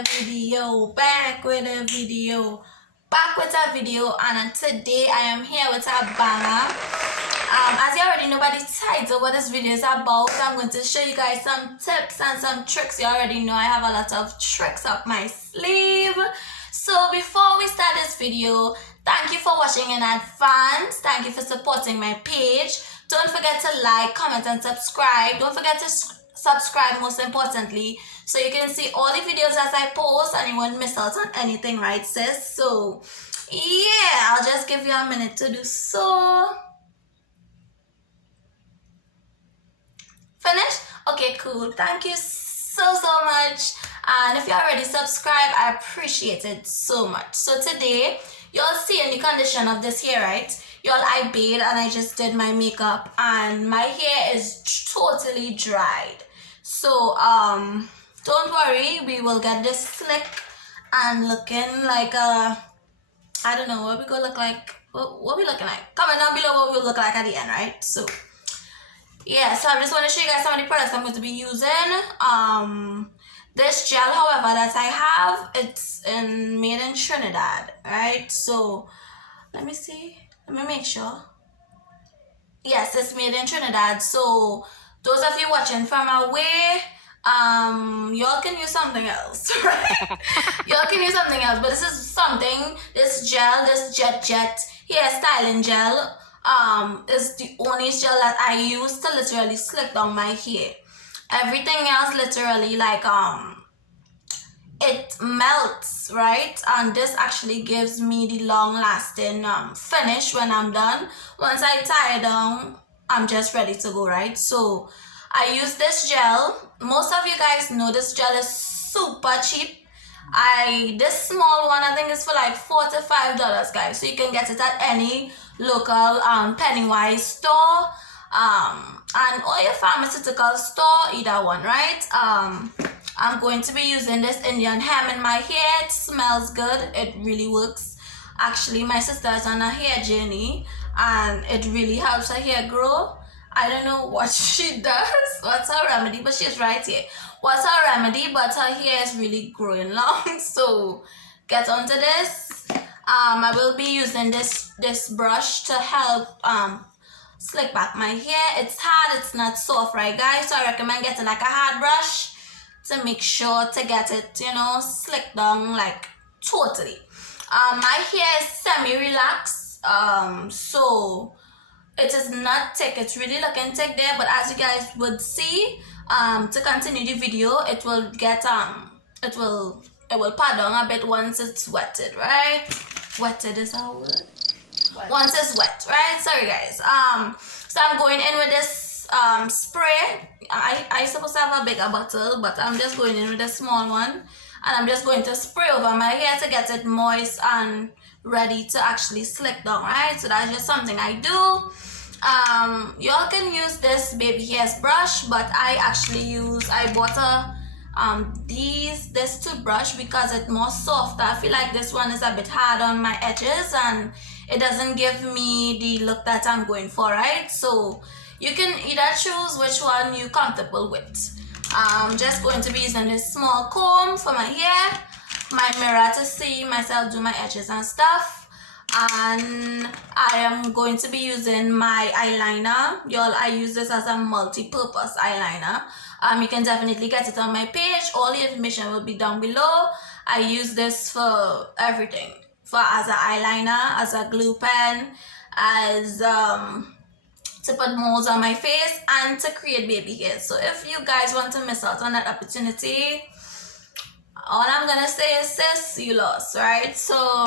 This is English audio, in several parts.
a video, back with a video, and today I am here with a banger. As you already know by the title what this video is about, I'm going to show you guys some tips and some tricks. You already know I have a lot of tricks up my sleeve. So before we start this video, thank you for watching in advance. Thank you for supporting my page. Don't forget to like, comment, and subscribe. Don't forget to subscribe, most importantly, so you can see all the videos as I post and you won't miss out on anything, right sis? So yeah, I'll just give you a minute to do so. Finished? Okay, cool. Thank you so much. And if you already subscribed, I appreciate it so much. So today you'll see a new condition of this hair, right? Y'all, I bathed and I just did my makeup and my hair is totally dried. So don't worry, we will get this slick and looking like a, I don't know what we gonna look like. What we looking like? Comment down below what we look like at the end, right? So yeah, so I just want to show you guys some of the products I'm going to be using. This gel, however, that I have, it's made in Trinidad, right? So let me see. Let me make sure. Yes, it's made in Trinidad. So those of you watching from away, y'all can use something else, right? Y'all can use something else, but this is something, this gel, this jet hair styling gel, is the only gel that I use to literally slick down my hair. Everything else literally like it melts, right? And this actually gives me the long-lasting finish when I'm done. Once I tie it down, I'm just ready to go, right? So I use this gel. Most of you guys know this gel is super cheap. This small one I think is for like $4 to $5, guys. So you can get it at any local Pennywise store and or your pharmaceutical store, either one, right? I'm going to be using this Indian hemp in my hair. It smells good. It really works. Actually, my sister is on a hair journey and it really helps her hair grow. I don't know what she does, what's her remedy, but she's right here. What's her remedy? But her hair is really growing long. So get onto this. I will be using this brush to help slick back my hair. It's hard, it's not soft, right guys? So I recommend getting like a hard brush to make sure to get it, you know, slick down like totally. My hair is semi-relaxed, so it is not thick. It's really looking thick there, but as you guys would see, to continue the video, it will get it will pad down a bit once it's wetted, right? Wetted is our word. Once it's wet, right? Sorry guys. So I'm going in with this spray. I supposed to have a bigger bottle, but I'm just going in with a small one, and I'm just going to spray over my hair to get it moist and ready to actually slick down, right? So that's just something I do. Y'all can use this baby hairs brush, but I bought a this toothbrush because it's more soft. I feel like this one is a bit hard on my edges and it doesn't give me the look that I'm going for, right? So you can either choose which one you're comfortable with. I'm just going to be using this small comb for my hair, my mirror to see myself do my edges and stuff, and I am going to be using my eyeliner. Y'all, I use this as a multi-purpose eyeliner. You can definitely get it on my page. All the information will be down below. I use this for everything, as an eyeliner, as a glue pen, as to put molds on my face, and to create baby hairs. So if you guys want to miss out on that opportunity, all I'm gonna say is sis, you lost, right? So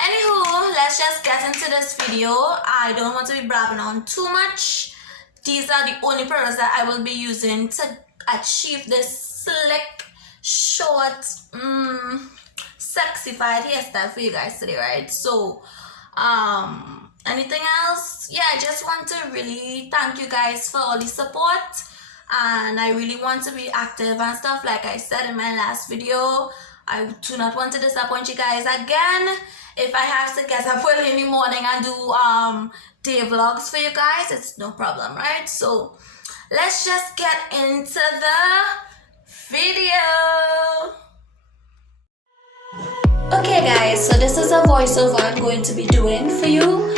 anywho, let's just get into this video. I don't want to be blabbing on too much. These are the only products that I will be using to achieve this slick, short, sexified hairstyle for you guys today, right? So anything else? Yeah, I just want to really thank you guys for all the support, and I really want to be active and stuff. Like I said in my last video, I do not want to disappoint you guys again. If I have to get up early in the morning and do day vlogs for you guys, it's no problem, right? So let's just get into the video. Okay guys, so this is a voiceover I'm going to be doing for you.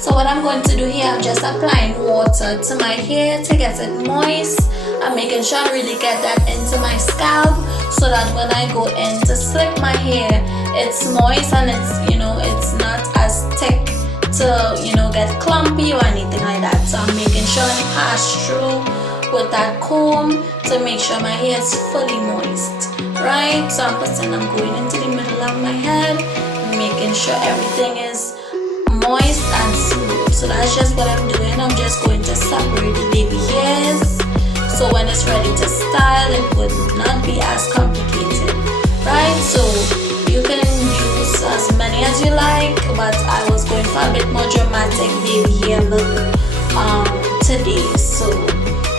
So what I'm going to do here, I'm just applying water to my hair to get it moist. I'm making sure I really get that into my scalp so that when I go in to slick my hair, it's moist and it's not as thick to get clumpy or anything like that. So I'm making sure I pass through with that comb to make sure my hair is fully moist, right? So I'm going into the middle of my head, making sure everything is moist and smooth. So that's just what I'm doing. I'm just going to separate the baby hairs so when it's ready to style it would not be as complicated, right? So you can use as many as you like, but I was going for a bit more dramatic baby hair look today. So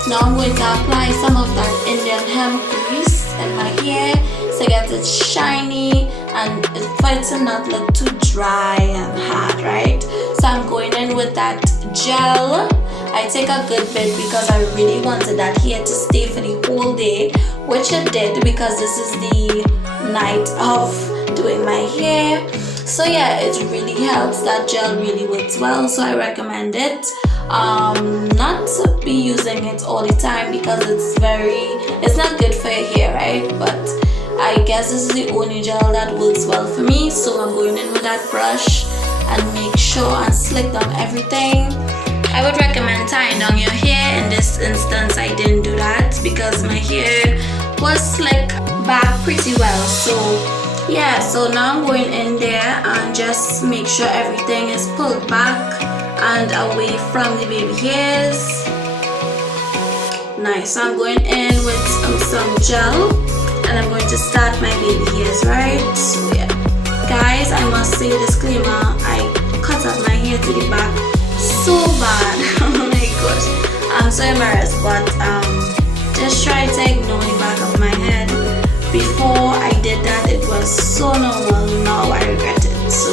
now I'm going to apply some of that Indian hemp grease in my hair to get it shiny and for it to not look too dry and hard, right? So I'm going in with that gel. I take a good bit because I really wanted that hair to stay for the whole day, which it did because this is the night of doing my hair. So yeah, it really helps. That gel really works well, so I recommend it. Not to be using it all the time because it's not good for your hair, right? But I guess this is the only gel that works well for me. So I'm going in with that brush and make sure and slick down everything. I would recommend tying down your hair. In this instance I didn't do that because my hair was slick back pretty well. So yeah, so now I'm going in there and just make sure everything is pulled back and away from the baby hairs. Nice. So I'm going in with some gel and I'm going to start my baby hairs, right? So yeah, guys, I must say disclaimer, I cut out my hair to the back so bad. Oh my gosh, I'm so embarrassed, but just try to ignore the back of my head. Before I did that it was so normal, now I regret it. So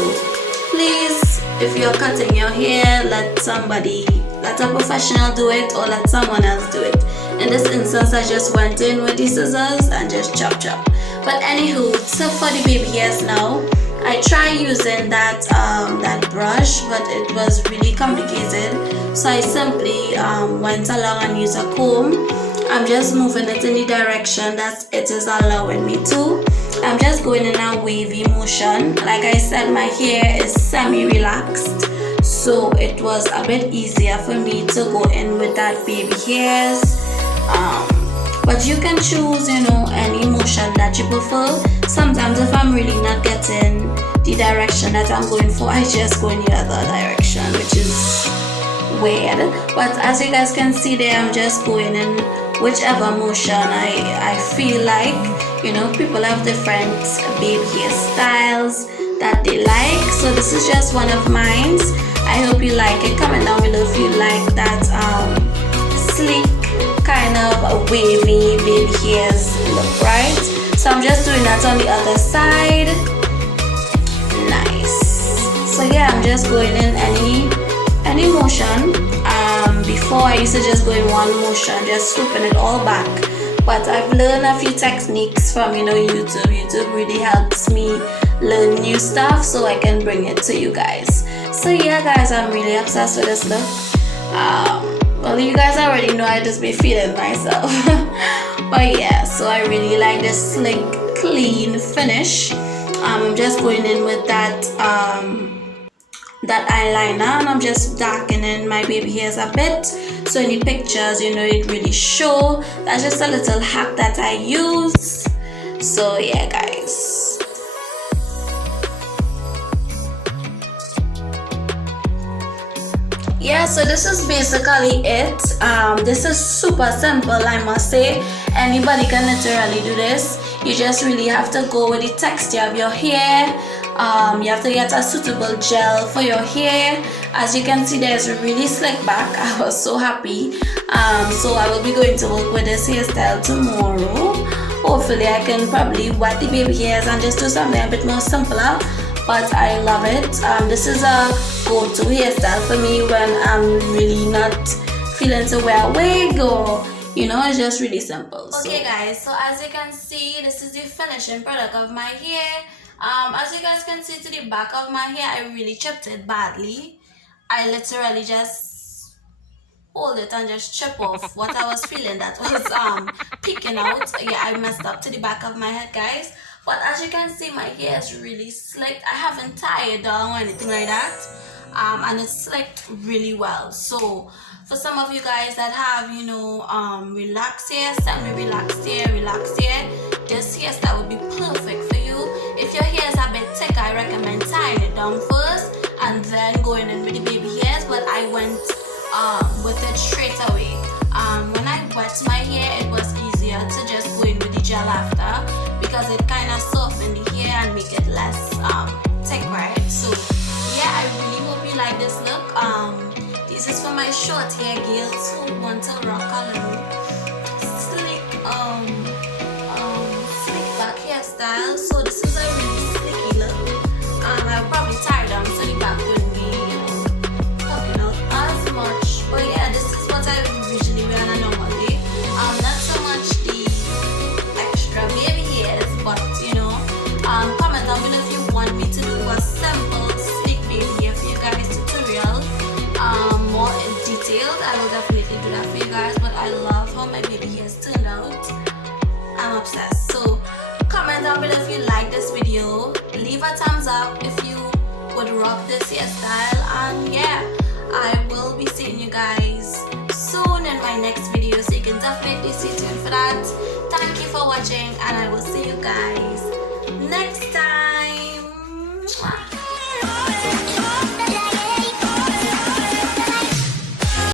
please, if you're cutting your hair, let a professional do it or let someone else do it. In this instance I just went in with the scissors and just chop. But anywho, so for the baby hairs now, I tried using that brush, but it was really complicated, so I simply went along and used a comb. I'm just moving it in the direction that it is allowing me to. I'm just going in a wavy motion. Like I said, my hair is semi-relaxed, so it was a bit easier for me to go in with that baby hairs. But you can choose, any motion that you prefer. Sometimes if I'm really not getting the direction that I'm going for, I just go in the other direction, which is weird. But as you guys can see there, I'm just going in whichever motion I feel like. People have different baby hairstyles that they like, so this is just one of mine. I hope you like it. Comment down below if you like that sleek kind of a wavy baby hairs look, right? So I'm just doing that on the other side. Nice. So yeah, I'm just going in any motion. Before I used to just go in one motion, just swooping it all back, but I've learned a few techniques from YouTube. YouTube really helps me learn new stuff so I can bring it to you guys. So yeah guys, I'm really obsessed with this look. Well, you guys already know I just be feeling myself. But yeah, so I really like this slick, clean finish. I'm just going in with that eyeliner and I'm just darkening my baby hairs a bit. So in the pictures, it really show. That's just a little hack that I use. So yeah guys. Yeah, so this is basically it. This is super simple, I must say. Anybody can literally do this. You just really have to go with the texture of your hair. You have to get a suitable gel for your hair. As you can see, there's a really slick back. I was so happy. So I will be going to work with this hairstyle tomorrow. Hopefully I can probably wet the baby hairs and just do something a bit more simpler. But I love it. This is a go-to hairstyle for me when I'm really not feeling to wear a wig, or it's just really simple. Okay guys, so as you can see, this is the finishing product of my hair. As you guys can see to the back of my hair, I really chipped it badly. I literally just hold it and just chip off what I was feeling that was peeking out. Yeah, I messed up to the back of my head, guys. But as you can see, my hair is really slicked. I haven't tied it down or anything like that. And it's slicked really well. So for some of you guys that have, you know, relaxed hair, semi-relaxed hair, relaxed hair, this hairstyle would be perfect for you. If your hair is a bit thick, I recommend tying it down first and then going in with the baby hairs. But I went with it straight away. When I wet my hair, it was easier to just go in with the gel after, because it kind of softened the hair and make it less thick, right? So yeah, I really hope you like this look. This is for my short hair girls who want to rock a little slick slick back hairstyle. So this is a really slicky look. I'll probably tie it down so the back wouldn't be, you know, popping out as much. But yeah, this is what I usually wear on a normal day. Not so much the extra baby hairs, but you know, comment down below if you want me to do a simple slick baby hair for you guys tutorial. More detailed, I will definitely do that for you guys. But I love how my baby hairs turned out. I'm obsessed. So comment down below if you like this video. Leave a thumbs up if you would rock this hairstyle. And yeah, I will be seeing you guys soon in my next video, so you can definitely stay tuned for that. Thank you for watching, and I will see you guys